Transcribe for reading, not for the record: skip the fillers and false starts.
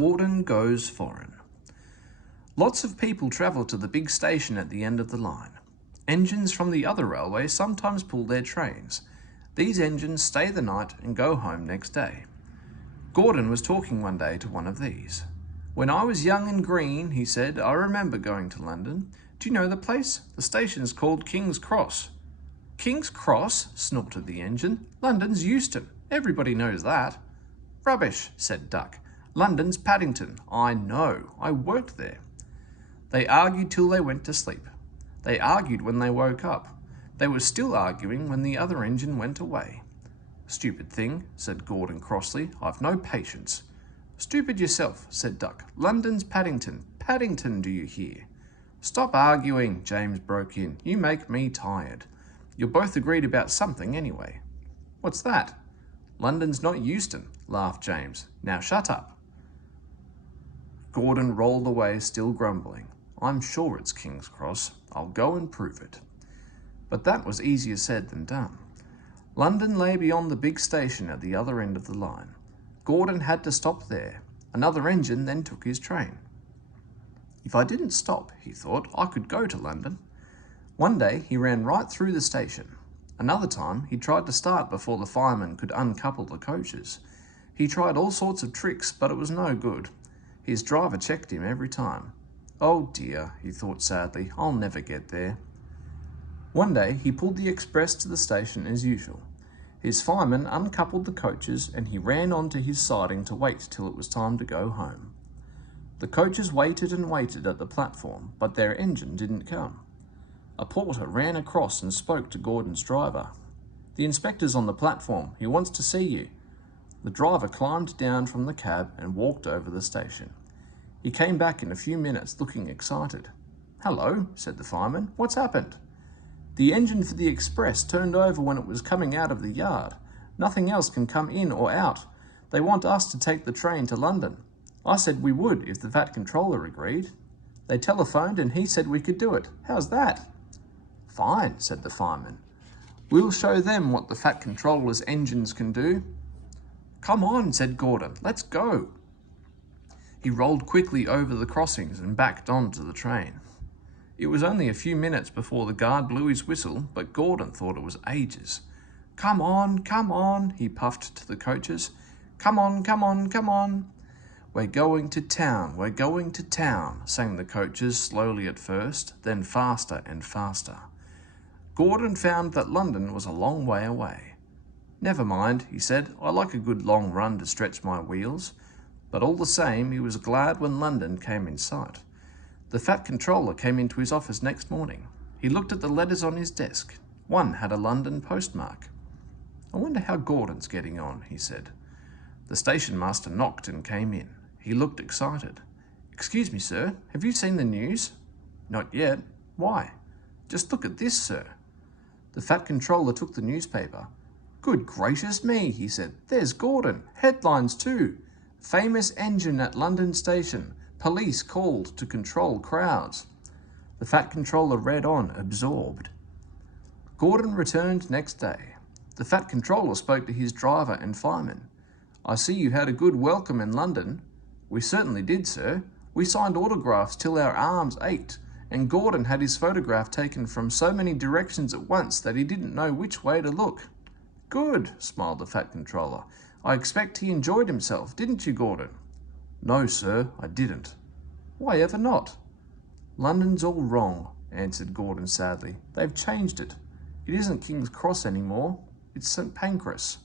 Gordon Goes Foreign. Lots of people travel to the big station at the end of the line. Engines from the other railways sometimes pull their trains. These engines stay the night and go home next day. Gordon was talking one day to one of these. "When I was young and green," he said, "I remember going to London. Do you know the place? The station's called King's Cross." "King's Cross?" snorted the engine. "London's Euston. Everybody knows that." "Rubbish," said Duck. "London's Paddington. I know. I worked there." They argued till they went to sleep. They argued when they woke up. They were still arguing when the other engine went away. "Stupid thing," said Gordon crossly. "I've no patience." "Stupid yourself," said Duck. "London's Paddington. Paddington, do you hear?" "Stop arguing," James broke in. "You make me tired. You're both agreed about something anyway." "What's that?" "London's not Euston," laughed James. "Now shut up." Gordon rolled away, still grumbling. "I'm sure it's King's Cross. I'll go and prove it." But that was easier said than done. London lay beyond the big station at the other end of the line. Gordon had to stop there. Another engine then took his train. "If I didn't stop," he thought, "I could go to London." One day he ran right through the station. Another time he tried to start before the fireman could uncouple the coaches. He tried all sorts of tricks, but it was no good. His driver checked him every time. "Oh dear," he thought sadly, "I'll never get there." One day he pulled the express to the station as usual. His fireman uncoupled the coaches and he ran onto his siding to wait till it was time to go home. The coaches waited and waited at the platform, but their engine didn't come. A porter ran across and spoke to Gordon's driver. "The inspector's on the platform. He wants to see you." The driver climbed down from the cab and walked over the station. He came back in a few minutes looking excited. "Hello," said the fireman. "What's happened?" "The engine for the express turned over when it was coming out of the yard. Nothing else can come in or out. They want us to take the train to London. I said we would if the Fat Controller agreed. They telephoned and he said we could do it. How's that?" "Fine," said the fireman. "We'll show them what the Fat Controller's engines can do." "Come on," said Gordon. "Let's go." He rolled quickly over the crossings and backed onto the train. It was only a few minutes before the guard blew his whistle, but Gordon thought it was ages. Come on," he puffed to the coaches. Come on, come on, come on." "We're going to town, we're going to town," sang the coaches slowly at first, then faster and faster. Gordon found that London was a long way away. "Never mind," he said. "I like a good long run to stretch my wheels." But all the same, he was glad when London came in sight. The Fat Controller came into his office next morning. He looked at the letters on his desk. One had a London postmark. "I wonder how Gordon's getting on," he said. The station master knocked and came in. He looked excited. "Excuse me, sir, have you seen the news?" "Not yet. Why?" "Just look at this, sir." The Fat Controller took the newspaper. "Good gracious me," he said. "There's Gordon. Headlines too. Famous engine at London station. Police called to control crowds." The Fat Controller read on, absorbed. Gordon returned next day. The Fat Controller spoke to his driver and fireman. "I see you had a good welcome in London." "We certainly did, sir. We signed autographs till our arms ached, and Gordon had his photograph taken from so many directions at once that he didn't know which way to look." "Good," smiled the Fat Controller. "I expect he enjoyed himself, didn't you, Gordon?" "No, sir, I didn't." "Why ever not?" "London's all wrong," answered Gordon sadly. "They've changed it. It isn't King's Cross anymore. It's St. Pancras."